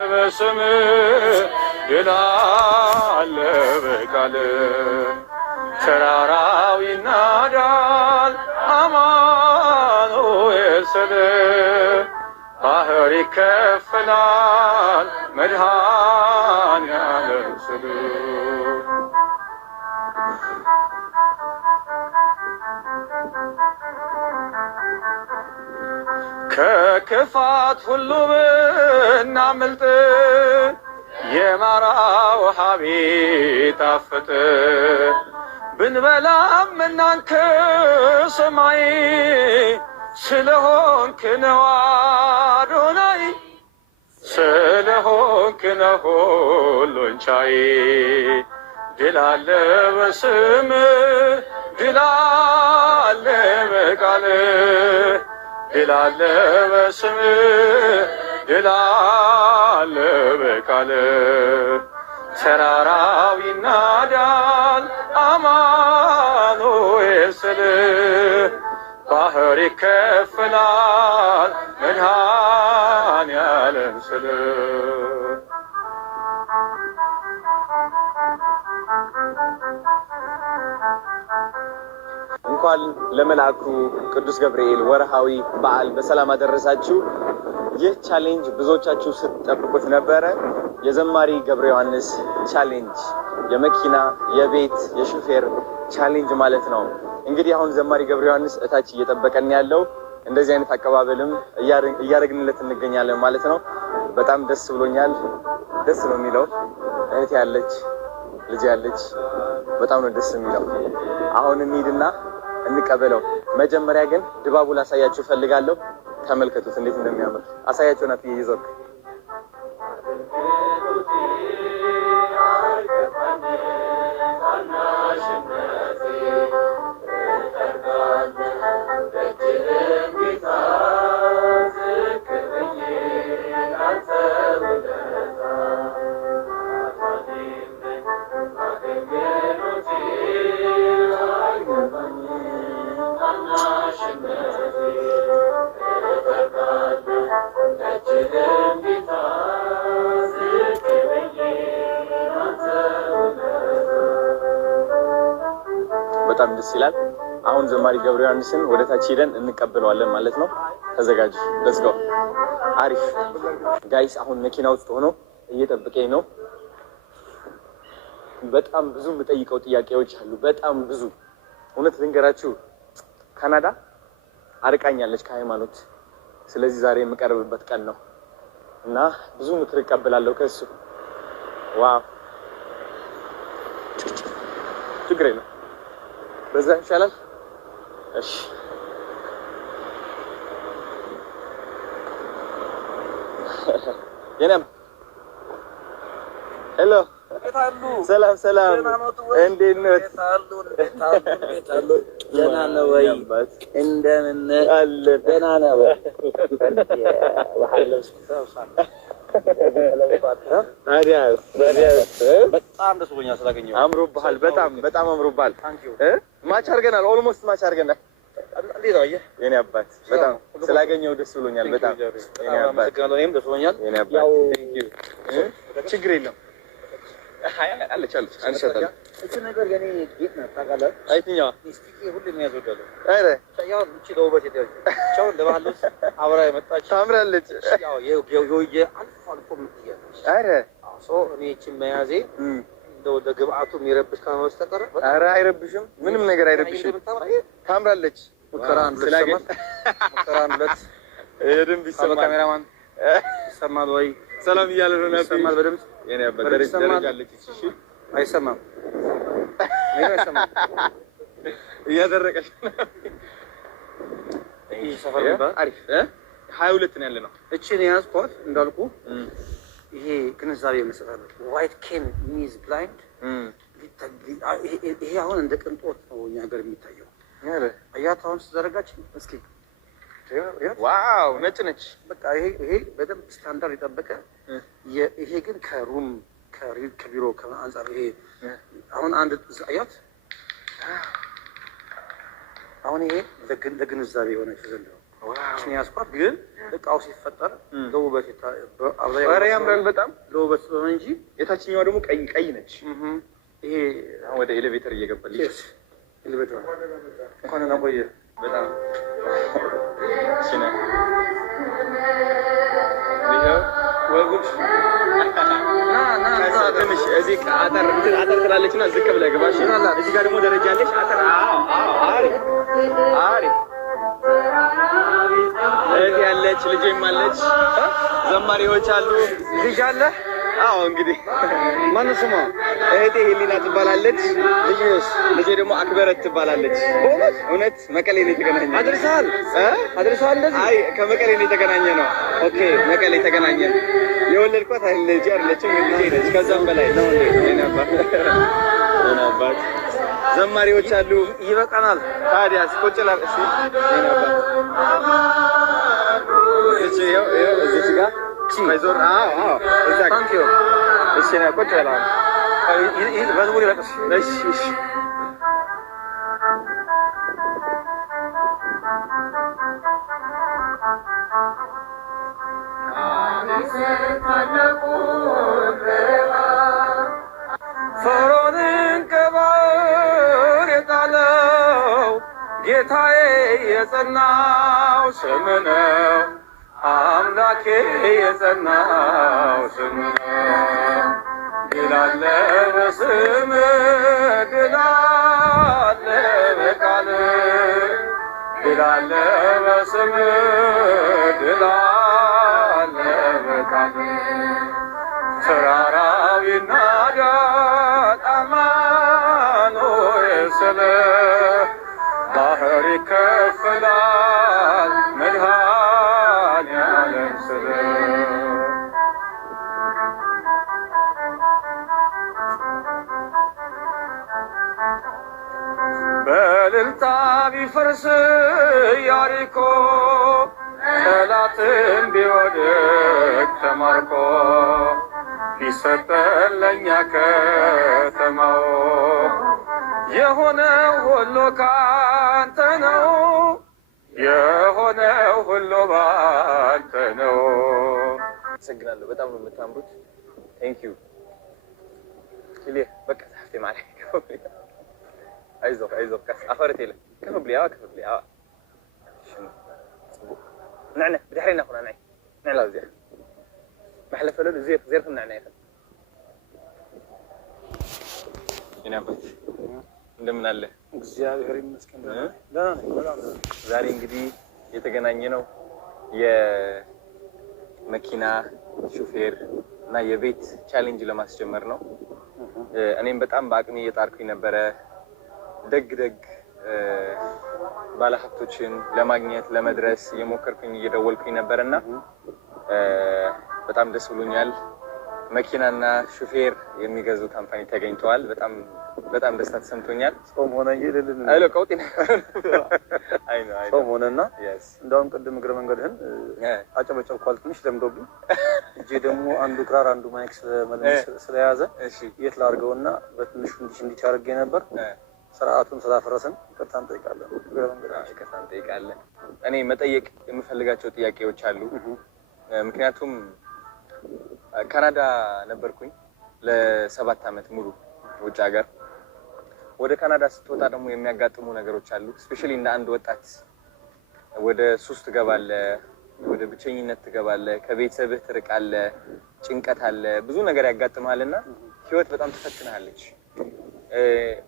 በስምህ ድል አለ በቃል ተራራው ይናዳል አማኑኤል ስል ባህር ይከፈላል መድኃኔዓለም ስል ከክፋት ሁሉ ብናመልጥ የማራ ውሃ ቢጣፍጥ ብንበላም እናንተ ሰማይ ስለሆንክ ነው አዶናይ ስለሆንክ ነው ሁሉን ቻይ ድል አለ በስምህ ድል አለ በቃልህ ድል አለ በስምህ ድል አለ በቃልህ ተራራው ይናዳል አማኑኤል ስል ባህር ይከፈላል መድኃኔዓለም ስል እንኳን ለመልአኩ ቅዱስ ገብርኤል ወርሃዊ በዓል በሰላም አደረሳችሁ። ይህ ቻሌንጅ ብዙዎቻችሁ ስትጠብቁት ነበረ። የዘማሪ ገብረ ዮሐንስ ቻሌንጅ የመኪና የቤት የሹፌር ቻሌንጅ ማለት ነው። እንግዲህ አሁን ዘማሪ ገብረ ዮሐንስ እታች እየጠበቀን ያለው እንደዚህ አይነት አቀባበልም እያደረግንለት እንገኛለን ማለት ነው። በጣም ደስ ብሎኛል። ደስ ነው የሚለው። እህት ያለች ልጅ ያለች በጣም ነው ደስ የሚለው። አሁን እንሂድና እንቀበለው። መጀመሪያ ግን ድባቡ ላሳያችሁ ፈልጋለሁ። ተመልከቱት እንዴት እንደሚያምር አሳያችሁ። ናት ይዞክ በጣም ደስ ይላል። አሁን ዘማሪ ገብረ ዮሐንስን ወደ ታች ሄደን እንቀበለዋለን ማለት ነው። ተዘጋጁ። ሌትስ ጎ። አሪፍ ጋይስ፣ አሁን መኪና ውስጥ ሆኖ እየጠበቀኝ ነው። በጣም ብዙ የምጠይቀው ጥያቄዎች አሉ። በጣም ብዙ እውነት ልንገራችሁ፣ ካናዳ አርቃኛለች ከሃይማኖት። ስለዚህ ዛሬ የምቀርብበት ቀን ነው እና ብዙ ምክር እቀበላለሁ ከእሱ። ዋው ችግር የለም፣ በዛ ይሻላል። እሺ የነም ሄሎ፣ ሰላም ሰላም፣ እንዴት ነህ? ደህና ነህ ወይ? እንደምን አለ? ደህና ነህ ወይ? በጣም ደስ ብሎኛል ስላገኘሁ። አምሮብሃል፣ በጣም በጣም አምሮብሃል። ማች አድርገናል፣ ኦልሞስት ማች አድርገናል። እንዴት ነው አየህ? የኔ አባት በጣም ስላገኘሁ ደስ ብሎኛል። በጣም የኔ አባት እኔም ደስ ብሎኛል። የኔ አባት ችግር የለም። አለች አንሻታለሁ። እቺ ነገር የኔ ጌጥ ናት ታውቃለህ? የትኛዋ? ስቲኪ ሁሌም ያዘውዳለሁ። አረ ያው እቺ ለውበት የደረች ቻው እንደባለው አብራ የመጣች ታምራለች። ያው አልፎ አልፎ የምትያለች። አረ እኔ እቺን መያዜ እንደው ግብአቱ የሚረብሽ ካልሆነ በስተቀር አረ አይረብሽም፣ ምንም ነገር አይረብሽም። ታምራለች። ሙከራ አንድ ሁለት የደንብ ይሰማል። ካሜራማን ይሰማል ወይ? ሰላም እያለ ነው። ይሰማል በደምብ የኔ አባት ደረጃ አለች። እሺ አይሰማም። አይሰማም። እያደረቀሽ ነው። ይሄ ሰፈር ነው። አሪፍ 22 ነው ያለነው። እቺን ያዝኳት እንዳልኩ ይሄ ግንዛቤ መስጠት ዋይት ኬን ሚዝ ብላይንድ ይሄ አሁን እንደ ቅንጦት ነው እኛ ሀገር የሚታየው። አያት አሁን ስትዘረጋች እስኪ ዋው ነጭ ነች። በቃ ይሄ በደንብ ስታንዳርድ የጠበቀ ይሄ ግን ከቢሮ አንጻር ይሄ አሁን አንድ አያት አሁን ይሄ ለግንዛቤ የሆነች ዘንድ ነው። እችን ያስኳት ግን እቃው ሲፈጠር ለውበት ያምራል በጣም ለውበት ስለሆነ እንጂ የታችኛዋ ደግሞ ቀይ ነች። ይሄ ወደ ኤሌቬተር እየገባልሽ ኤሌቬተር እንኳን እና ቆየ በጣም ወይ ጉድ ትንሽ እዚህ አጠር ትላለች እና ዝቅ ብለህ ግባ። እዚህ ጋር ደግሞ ደረጃ አለች። አጠር አሪፍ አሪፍ እህት ያለች ልጄም አለች። ዘማሪዎች አሉ። ልጅ አለ? አዎ እንግዲህ ማነው ስሟ? እህቴ ሄሊና ትባላለች። ልጄ ደግሞ አክበረት ትባላለች። እውነት መቀሌ ነው የተገናኘ። አድርሰሃል? እንደዚህ? አይ ከመቀሌ ነው የተገናኘ ነው። ኦኬ መቀሌ ተገናኘ። የወለድኳት ልጅ አይደለችም ልጄ ነች። ከዛም በላይ ነው ነበር። ዘማሪዎች አሉ። ይበቃናል። ታዲያስ ቁጭ ላ እሺ እዚህ ጋር ማይዞር እዛ ታንኪዩ እሺ ነው ቁጭ ብላ በዝሙር ይለቅስ። እሺ ፈርዖንን ከባሕር የጣለው ጌታዬ የጸናው ስም ነው። አምላኬ የጸናው ስም ነው። ድል አለ በስምህ፣ ድል አለ በቃልህ፣ ድል አለ በስምህ፣ ድል አለ በቃልህ። ተራራው ይናዳል አማኑኤል ስልህ፣ ባህር ይከፈላል መድኃኔዓለም ስልህ። በእልልታ ቢፈርስ ኢያሪኮ፣ ጠላትም ቢወድቅ ተማርኮ፣ ቢሰጠን ለእኛ ከተማው፣ የሆነው ሁሉ ካንተ ነው፣ የሆነው ሁሉ ባንተ ነው። አመሰግናለሁ። በጣም ነው የምታምሩት። ቴንክ ዩ ኢሊ በቃ ታፍቴ ማለት አይዞህ ቀስ አፈርት የለ ከፍብሊ ከፍብሊ شنو نعنى بدحرينا خونا نعي نعلا زي محلف له زير خنا نعنى ይናበት እንደምን አለ? እግዚአብሔር ይመስገን ደህና ነኝ። ዛሬ እንግዲህ የተገናኘ ነው የመኪና ሹፌር እና የቤት ቻሌንጅ ለማስጀመር ነው። እኔም በጣም በአቅሜ እየጣርኩኝ ነበረ ደግ ባለሀብቶችን ለማግኘት ለመድረስ እየሞከርኩኝ እየደወልኩኝ ነበርና በጣም ደስ ብሎኛል። መኪናና ሹፌር የሚገዙ ካምፓኒ ተገኝተዋል። በጣም ደስታ ተሰምቶኛል። ጾም ሆነ ይልልን አይሎ ቀውጢ አይ ጾም ሆነና እንደውም ቅድም እግረ መንገድህን አጨበጨብኳል። ትንሽ ለምዶብኝ እጄ ደግሞ አንዱ ክራር አንዱ ማይክ ስለያዘ የት ላድርገውና በትንሹ እንዲህ አድርጌ ነበር። ስርዓቱን ስላፈረስን ይቅርታ እንጠይቃለን። ይቅርታ እንጠይቃለን። እኔ መጠየቅ የምፈልጋቸው ጥያቄዎች አሉ። ምክንያቱም ካናዳ ነበርኩኝ ለ7 ዓመት ሙሉ ውጭ ሀገር። ወደ ካናዳ ስትወጣ ደግሞ የሚያጋጥሙ ነገሮች አሉ። ስፔሻሊ እንደ አንድ ወጣት ወደ ሱስ ትገባለህ፣ ወደ ብቸኝነት ትገባለህ፣ ከቤተሰብህ ትርቃለህ፣ ጭንቀት አለ፣ ብዙ ነገር ያጋጥማልና ህይወት በጣም ትፈትናለች።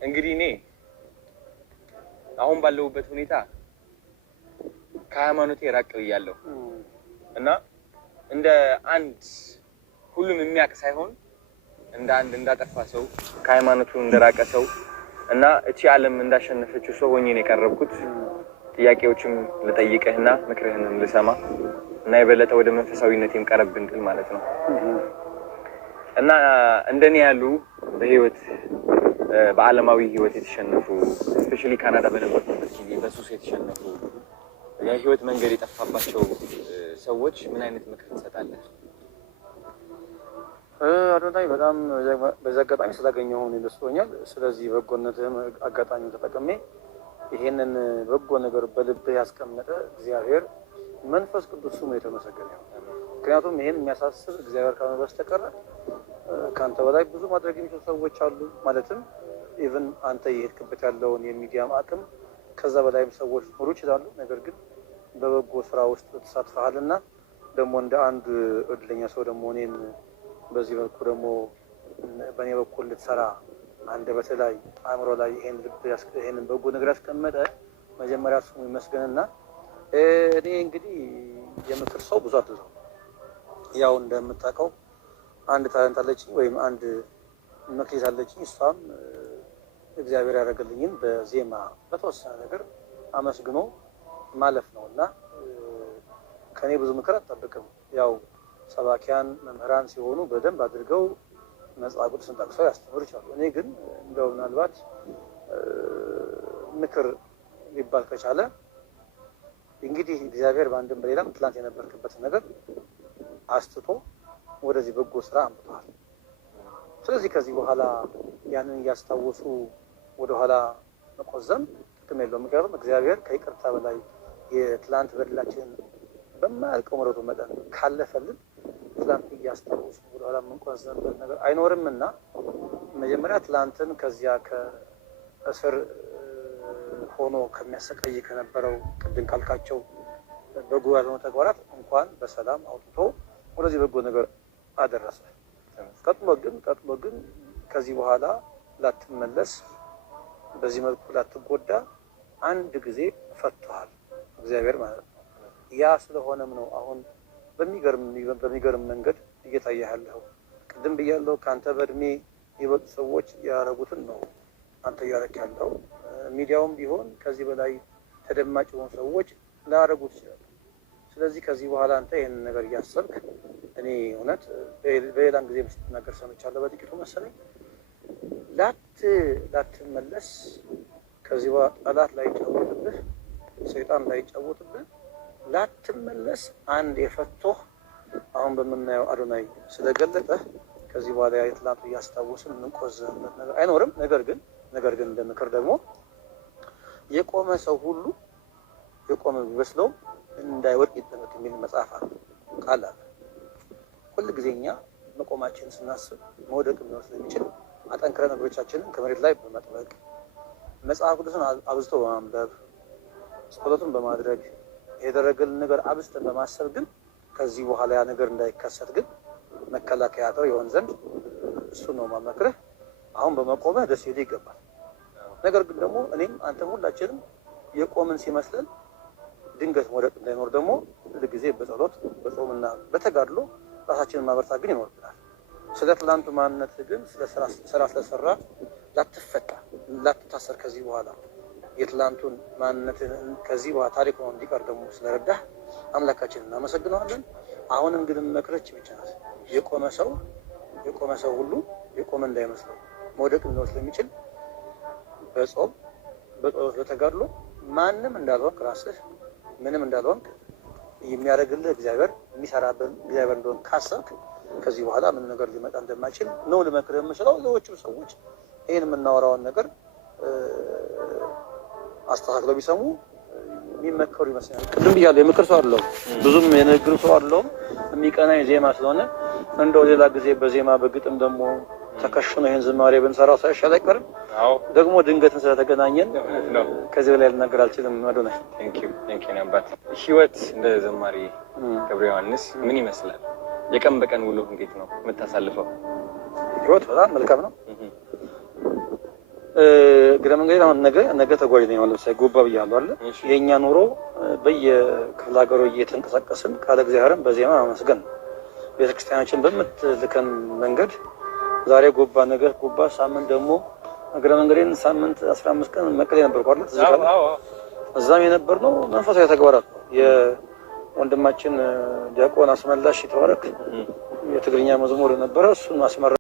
እንግዲህ እኔ አሁን ባለሁበት ሁኔታ ከሃይማኖቴ ራቅ ብያለሁ እና እንደ አንድ ሁሉም የሚያውቅ ሳይሆን እንደ አንድ እንዳጠፋ ሰው ከሃይማኖቱ እንደራቀ ሰው እና እቺ ዓለም እንዳሸነፈችው ሰው ሆኜ ነው የቀረብኩት። ጥያቄዎችም ልጠይቅህና ምክርህንም ልሰማ እና የበለጠ ወደ መንፈሳዊነቴም ቀረብ እንድል ማለት ነው። እና እንደኔ ያሉ በህይወት በዓለማዊ ህይወት የተሸነፉ ስፔሻሊ ካናዳ በነበርኩበት ጊዜ በሱስ የተሸነፉ የህይወት መንገድ የጠፋባቸው ሰዎች ምን አይነት ምክር ትሰጣለህ? አዶናይ በጣም በዚህ አጋጣሚ ስላገኘሁ ደስ ብሎኛል። ስለዚህ በጎነትህም አጋጣሚ ተጠቅሜ ይሄንን በጎ ነገር በልብህ ያስቀመጠ እግዚአብሔር መንፈስ ቅዱስ ስሙ የተመሰገነ ነው። ምክንያቱም ይሄን የሚያሳስብ እግዚአብሔር ካልሆነ በስተቀር ከአንተ በላይ ብዙ ማድረግ የሚችሉ ሰዎች አሉ። ማለትም ኢቭን አንተ የሄድክበት ያለውን የሚዲያም አቅም ከዛ በላይም ሰዎች ኖሩ ይችላሉ። ነገር ግን በበጎ ስራ ውስጥ ተሳትፈሃልና ደግሞ እንደ አንድ እድለኛ ሰው ደግሞ እኔን በዚህ መልኩ ደግሞ በእኔ በኩል ልትሰራ አንደበት ላይ አእምሮ ላይ ይሄንን በጎ ነገር ያስቀመጠ መጀመሪያ ስሙ ይመስገንና እኔ እንግዲህ የምክር ሰው ብዙ አትዘው ያው እንደምታውቀው አንድ ታለንት አለችኝ ወይም አንድ መክሊት አለችኝ። እሷም እግዚአብሔር ያደረገልኝን በዜማ በተወሰነ ነገር አመስግኖ ማለፍ ነው እና ከኔ ብዙ ምክር አትጠብቅም። ያው ሰባኪያን መምህራን ሲሆኑ በደንብ አድርገው መጽሐፍ ቅዱስን ጠቅሰው ያስተምሩ ይችላሉ። እኔ ግን እንደው ምናልባት ምክር ሊባል ከቻለ እንግዲህ እግዚአብሔር በአንድም በሌላም ትላንት የነበርክበት ነገር አስትቶ ወደዚህ በጎ ስራ አምጥቷል። ስለዚህ ከዚህ በኋላ ያንን እያስታወሱ ወደኋላ መቆዘም ጥቅም የለውም። ምክንያቱም እግዚአብሔር ከይቅርታ በላይ የትላንት በደላችንን በማያልቀው ምሕረቱ መጠን ካለፈልን ትላንት እያስታወሱ ወደኋላ የምንቆዘምበት ነገር አይኖርምና መጀመሪያ ትላንትን ከዚያ ከእስር ሆኖ ከሚያሰቃይ ከነበረው ቅድም ካልካቸው በጎ ያልሆኑ ተግባራት እንኳን በሰላም አውጥቶ ወደዚህ በጎ ነገር አደረሰ። ቀጥሎ ግን ከዚህ በኋላ ላትመለስ በዚህ መልኩ ላትጎዳ አንድ ጊዜ ፈቷል እግዚአብሔር ማለት ነው። ያ ስለሆነም ነው አሁን በሚገርም መንገድ እየታየህ ያለው። ቅድም ብያለሁ ከአንተ በእድሜ የበጡ ሰዎች ያደረጉትን ነው አንተ እያደረክ ያለው። ሚዲያውም ቢሆን ከዚህ በላይ ተደማጭ የሆኑ ሰዎች ላያደርጉት ይችላሉ። ስለዚህ ከዚህ በኋላ አንተ ይህንን ነገር እያሰብክ እኔ እውነት በሌላም ጊዜ ስትናገር ሰምቻለሁ በጥቂቱ መሰለኝ ላትመለስ ከዚህ በኋላ ጠላት ላይ ጫወትብህ፣ ሰይጣን ላይ ጫወትብህ ላትመለስ አንድ የፈቶህ አሁን በምናየው አዶናይ ስለገለጠ ከዚህ በኋላ የትላንቱ እያስታወስን የምንቆዘምበት ነገር አይኖርም። ነገር ግን እንደ ምክር ደግሞ የቆመ ሰው ሁሉ የቆመ ቢመስለው እንዳይወድቅ ይጠንቀቅ የሚል መጽሐፍ አለ፣ ቃል አለ። ሁል ጊዜ እኛ መቆማችንን ስናስብ መውደቅ ሊኖር ስለሚችል አጠንክረን እግሮቻችንን ከመሬት ላይ በመጥበቅ መጽሐፍ ቅዱስን አብዝቶ በማንበብ ጸሎትን በማድረግ የደረገልን ነገር አብዝተን በማሰብ ግን ከዚህ በኋላ ያ ነገር እንዳይከሰት ግን መከላከያ አጥር ይሆን ዘንድ እሱ ነው ማመክረህ። አሁን በመቆምህ ደስ ይልህ ይገባል። ነገር ግን ደግሞ እኔም አንተም ሁላችንም የቆምን ሲመስለን ድንገት መውደቅ እንዳይኖር ደግሞ ሁልጊዜ በጸሎት በጾምና በተጋድሎ ራሳችንን ማበርታት ግን ይኖርብናል። ስለ ትላንቱ ማንነት ግን ስራ ስለሰራ ላትፈታ ላትታሰር ከዚህ በኋላ የትላንቱን ማንነትን ከዚህ በኋላ ታሪክ ሆኖ እንዲቀር ደግሞ ስለረዳህ አምላካችንን እናመሰግነዋለን። አሁንም ግን መክረች ብቻ ናት። የቆመ ሰው ሁሉ የቆመ እንዳይመስለው መውደቅ ሊኖር ስለሚችል በጾም በጸሎት በተጋድሎ ማንም እንዳልሆንክ ራስህ ምንም እንዳልሆንክ የሚያደርግልህ እግዚአብሔር የሚሰራብን እግዚአብሔር እንደሆነ ካሰብክ ከዚህ በኋላ ምን ነገር ሊመጣ እንደማይችል ነው ልመክርህ የምችለው። ሌሎችም ሰዎች ይህን የምናወራውን ነገር አስተካክለው ቢሰሙ የሚመከሩ ይመስላል። ቅድም ብያለሁ የምክር ሰው አይደለሁም፣ ብዙም የንግግር ሰው አይደለሁም። የሚቀናኝ ዜማ ስለሆነ እንደው ሌላ ጊዜ በዜማ በግጥም ደግሞ ተከሽኖ ይህን ዝማሬ ብንሰራው ሳይሻል አይቀርም። ደግሞ ድንገትን ስለተገናኘን ከዚህ በላይ ልናገር አልችልም። መዶናይ አባት ህይወት እንደ ዘማሪ ገብረ ዮሐንስ ምን ይመስላል? የቀን በቀን ውሎ እንዴት ነው የምታሳልፈው? ህይወት በጣም መልካም ነው። እግረ መንገድ አሁን ነገ ተጓዥ ነኝ። ለምሳሌ ጎባ ብያለሁ አይደል? የእኛ ኑሮ በየክፍለ ሀገሩ እየተንቀሳቀስን ካለ እግዚአብሔርን በዜማ ማመስገን ነው። ቤተክርስቲያናችን በምትልከን መንገድ ዛሬ ጎባ ነገ ጎባ፣ ሳምንት ደግሞ እግረ መንገዴን ሳምንት 15 ቀን መቀሌ ነበርኩ አይደል? ተዘጋለ እዛም የነበርነው መንፈሳዊ ተግባራት ነው። የወንድማችን ዲያቆን አስመላሽ ይተባረክ የትግርኛ መዝሙር ነበረ። እሱን ማስመራ